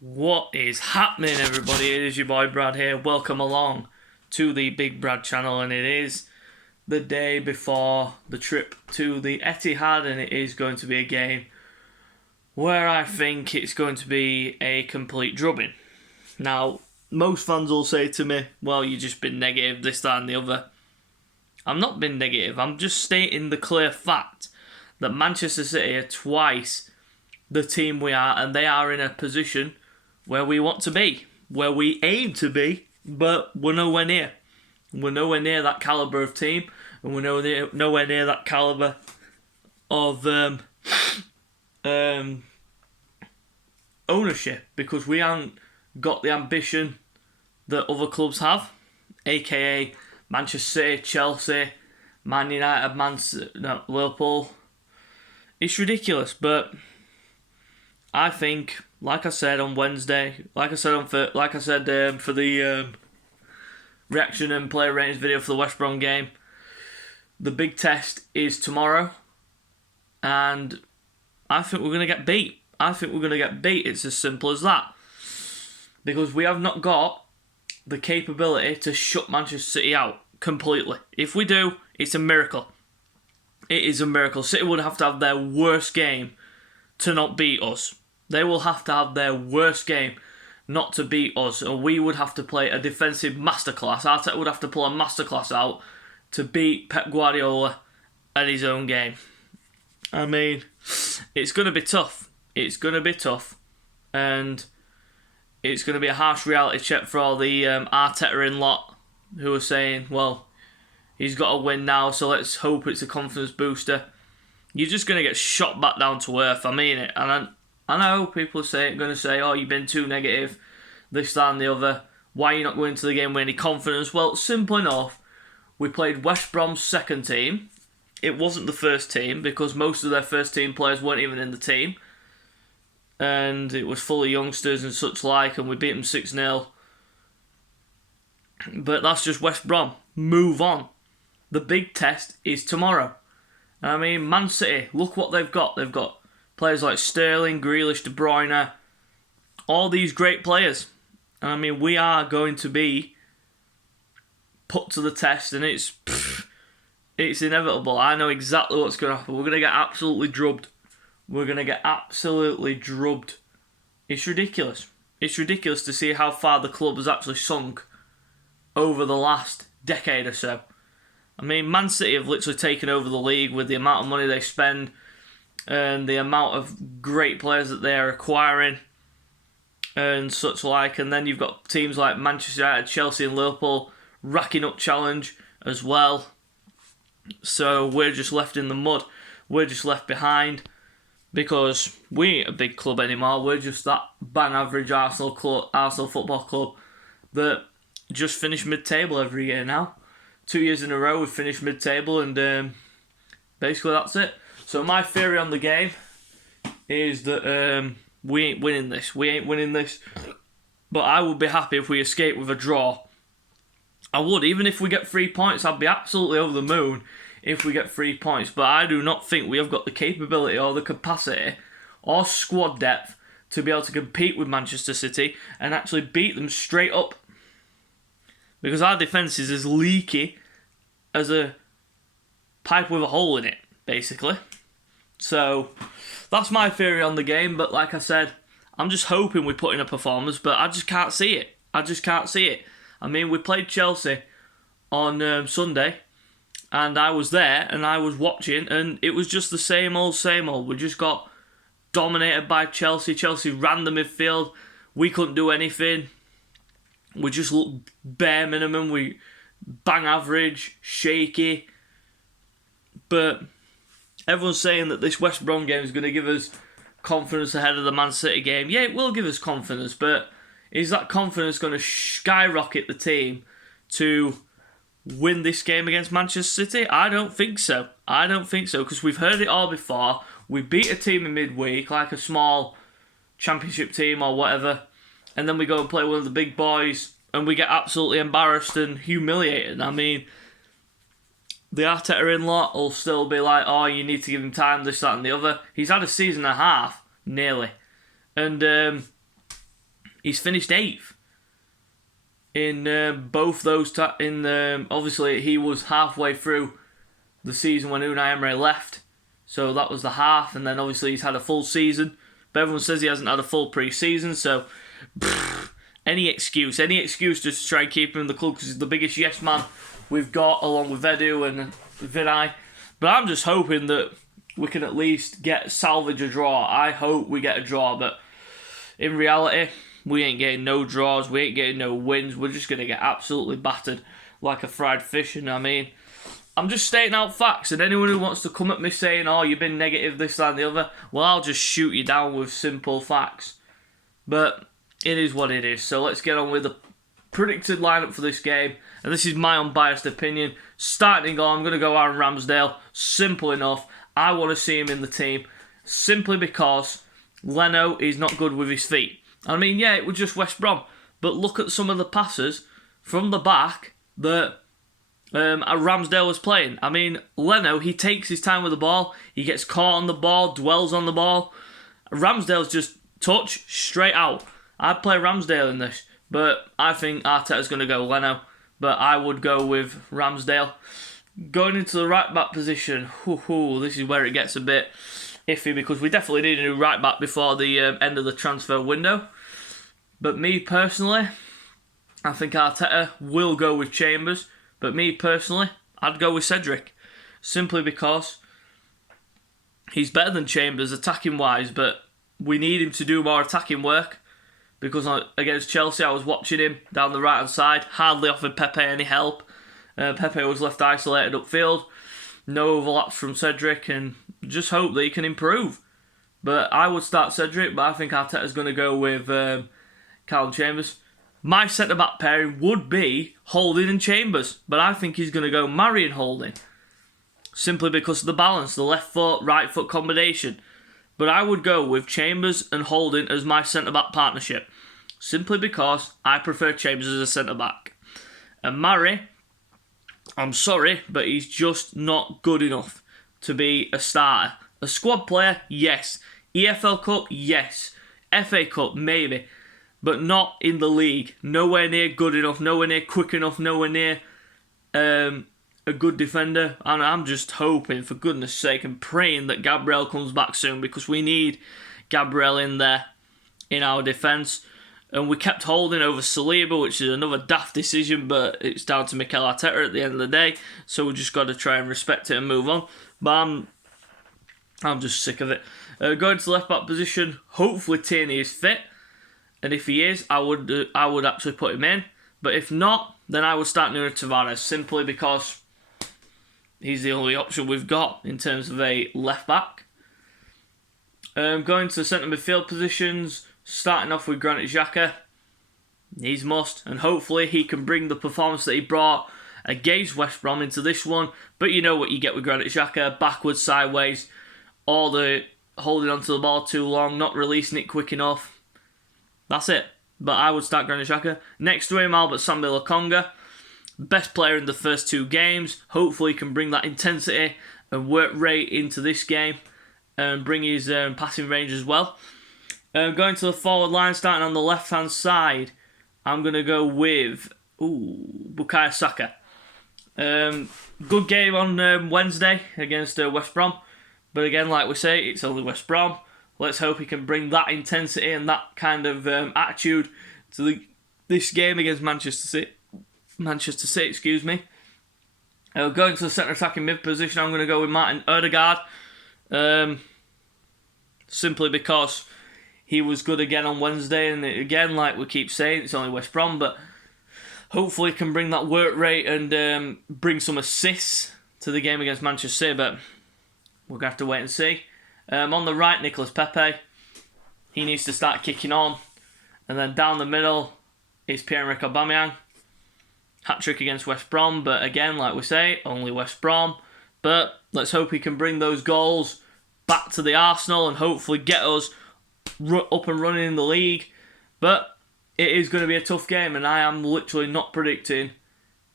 What is happening, everybody? It is your boy Brad here. Welcome along to the Big Brad channel, and it is the day before the trip to the Etihad, and it is going to be a game where I think it's going to be a complete drubbing. Now, most fans will say to me, well, you've just been negative, this, that and the other. I'm not being negative, I'm just stating the clear fact that Manchester City are twice the team we are, and they are in a position where we want to be, where we aim to be, but we're nowhere near. We're nowhere near that calibre of team, and we're nowhere near that calibre of ownership, because we haven't got the ambition that other clubs have, aka Manchester City, Chelsea, Man United, Liverpool. It's ridiculous, but I think, like I said on Wednesday, for the reaction and player ratings video for the West Brom game, the big test is tomorrow, and I think we're going to get beat. It's as simple as that, because we have not got the capability to shut Manchester City out completely. If we do, it's a miracle. It is a miracle. City would have to have their worst game to not beat us. They will have to have their worst game not to beat us, and we would have to play a defensive masterclass. Arteta would have to pull a masterclass out to beat Pep Guardiola at his own game. I mean, it's going to be tough. And it's going to be a harsh reality check for all the Arteta in lot who are saying, well, he's got to win now, so let's hope it's a confidence booster. You're just going to get shot back down to earth. I mean it. And I know people are going to say, oh, you've been too negative, this, that and the other. Why are you not going to the game with any confidence? Well, simple enough. We played West Brom's second team. It wasn't the first team, because most of their first team players weren't even in the team. And it was full of youngsters and such like, and we beat them 6-0. But that's just West Brom. Move on. The big test is tomorrow. I mean, Man City, look what they've got. They've got players like Sterling, Grealish, De Bruyne, all these great players. I mean, we are going to be put to the test, and it's inevitable. I know exactly what's going to happen. We're going to get absolutely drubbed. It's ridiculous. It's ridiculous to see how far the club has actually sunk over the last decade or so. I mean, Man City have literally taken over the league with the amount of money they spend and the amount of great players that they are acquiring and such like. And then you've got teams like Manchester United, Chelsea and Liverpool racking up challenge as well. So we're just left in the mud. We're just left behind because we ain't a big club anymore. We're just that bang average Arsenal Football Club that just finish mid-table every year now. 2 years in a row we've finished mid-table, and basically that's it. So my theory on the game is that we ain't winning this. But I would be happy if we escape with a draw. I would. Even if we get 3 points, I'd be absolutely over the moon if we get 3 points. But I do not think we have got the capability or the capacity or squad depth to be able to compete with Manchester City and actually beat them straight up. Because our defence is as leaky as a pipe with a hole in it, basically. So, that's my theory on the game. But like I said, I'm just hoping we put in a performance, but I just can't see it. I mean, we played Chelsea on Sunday, and I was there, and I was watching, and it was just the same old. We just got dominated by Chelsea. Chelsea ran the midfield. We couldn't do anything. We just looked bare minimum. We bang average, shaky. But everyone's saying that this West Brom game is going to give us confidence ahead of the Man City game. Yeah, it will give us confidence, but is that confidence going to skyrocket the team to win this game against Manchester City? I don't think so, because we've heard it all before. We beat a team in midweek, like a small championship team or whatever, and then we go and play one of the big boys, and we get absolutely embarrassed and humiliated. I mean, the Arteta in-lot will still be like, oh, you need to give him time, this, that and the other. He's had a season and a half, nearly. And He's finished 8th in both those. Obviously, he was halfway through the season when Unai Emery left, so that was the half, and then obviously he's had a full season. But everyone says he hasn't had a full pre-season, so any excuse just to try and keep him in the club because he's the biggest yes man we've got, along with Edu and Vinay. But I'm just hoping that we can at least salvage a draw. I hope we get a draw, but in reality, we ain't getting no draws, we ain't getting no wins. We're just going to get absolutely battered like a fried fish. And I mean, I'm just stating out facts, and anyone who wants to come at me saying, oh, you've been negative, this, that and the other, well, I'll just shoot you down with simple facts. But it is what it is. So let's get on with the predicted lineup for this game. And this is my unbiased opinion. Starting goal, I'm going to go Aaron Ramsdale. Simple enough. I want to see him in the team simply because Leno is not good with his feet. I mean, yeah, it was just West Brom, but look at some of the passes from the back that Ramsdale was playing. I mean, Leno, he takes his time with the ball. He gets caught on the ball, dwells on the ball. Ramsdale's just touch straight out. I'd play Ramsdale in this, but I think Arteta's going to go Leno, but I would go with Ramsdale. Going into the right-back position, this is where it gets a bit iffy because we definitely need a new right-back before the end of the transfer window. But me personally, I think Arteta will go with Chambers. But me personally, I'd go with Cedric. Simply because he's better than Chambers attacking-wise, but we need him to do more attacking work. Because against Chelsea, I was watching him down the right-hand side, hardly offered Pepe any help. Pepe was left isolated upfield, no overlaps from Cedric, and just hope that he can improve. But I would start Cedric, but I think Arteta's going to go with Callum Chambers. My centre-back pairing would be Holding and Chambers, but I think he's going to go Marion Holding, simply because of the balance, the left foot, right foot combination. But I would go with Chambers and Holding as my centre-back partnership, simply because I prefer Chambers as a centre-back. And Murray, I'm sorry, but he's just not good enough to be a starter. A squad player, yes. EFL Cup, yes. FA Cup, maybe. But not in the league. Nowhere near good enough, nowhere near quick enough, nowhere near a good defender. And I'm just hoping, for goodness sake, and praying that Gabriel comes back soon, because we need Gabriel in there in our defence. And we kept Holding over Saliba, which is another daft decision, but it's down to Mikel Arteta at the end of the day. So we just got to try and respect it and move on. But I'm just sick of it. Going to the left back position, hopefully Tierney is fit. And if he is, I would actually put him in. But if not, then I would start Nuno Tavares, simply because he's the only option we've got in terms of a left back. Going to the centre midfield positions, starting off with Granit Xhaka. He's must, and hopefully he can bring the performance that he brought against West Brom into this one. But you know what you get with Granit Xhaka: backwards, sideways, all the holding onto the ball too long, not releasing it quick enough. That's it. But I would start Granit Xhaka. Next to him, Albert Sambi Lokonga. Best player in the first 2 games. Hopefully he can bring that intensity and work rate into this game and bring his passing range as well. Going to the forward line, starting on the left-hand side, I'm going to go with Bukayo Saka. Good game on Wednesday against West Brom. But again, like we say, it's only West Brom. Let's hope he can bring that intensity and that kind of attitude to this game against Manchester City. Going to the centre attacking mid position, I'm going to go with Martin Odegaard. Simply because he was good again on Wednesday, and again, like we keep saying, it's only West Brom, but hopefully he can bring that work rate and bring some assists to the game against Manchester City, but we're going to have to wait and see. On the right, Nicolas Pepe. He needs to start kicking on. And then down the middle is Pierre-Emerick Aubameyang. Hat-trick against West Brom, but again, like we say, only West Brom. But let's hope he can bring those goals back to the Arsenal and hopefully get us up and running in the league. But it is going to be a tough game, and I am literally not predicting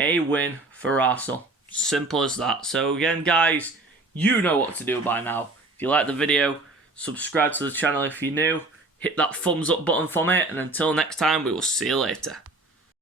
a win for Arsenal. Simple as that. So again, guys, you know what to do by now. If you like the video, subscribe to the channel if you're new. hit that thumbs up button for me, and until next time, we will see you later.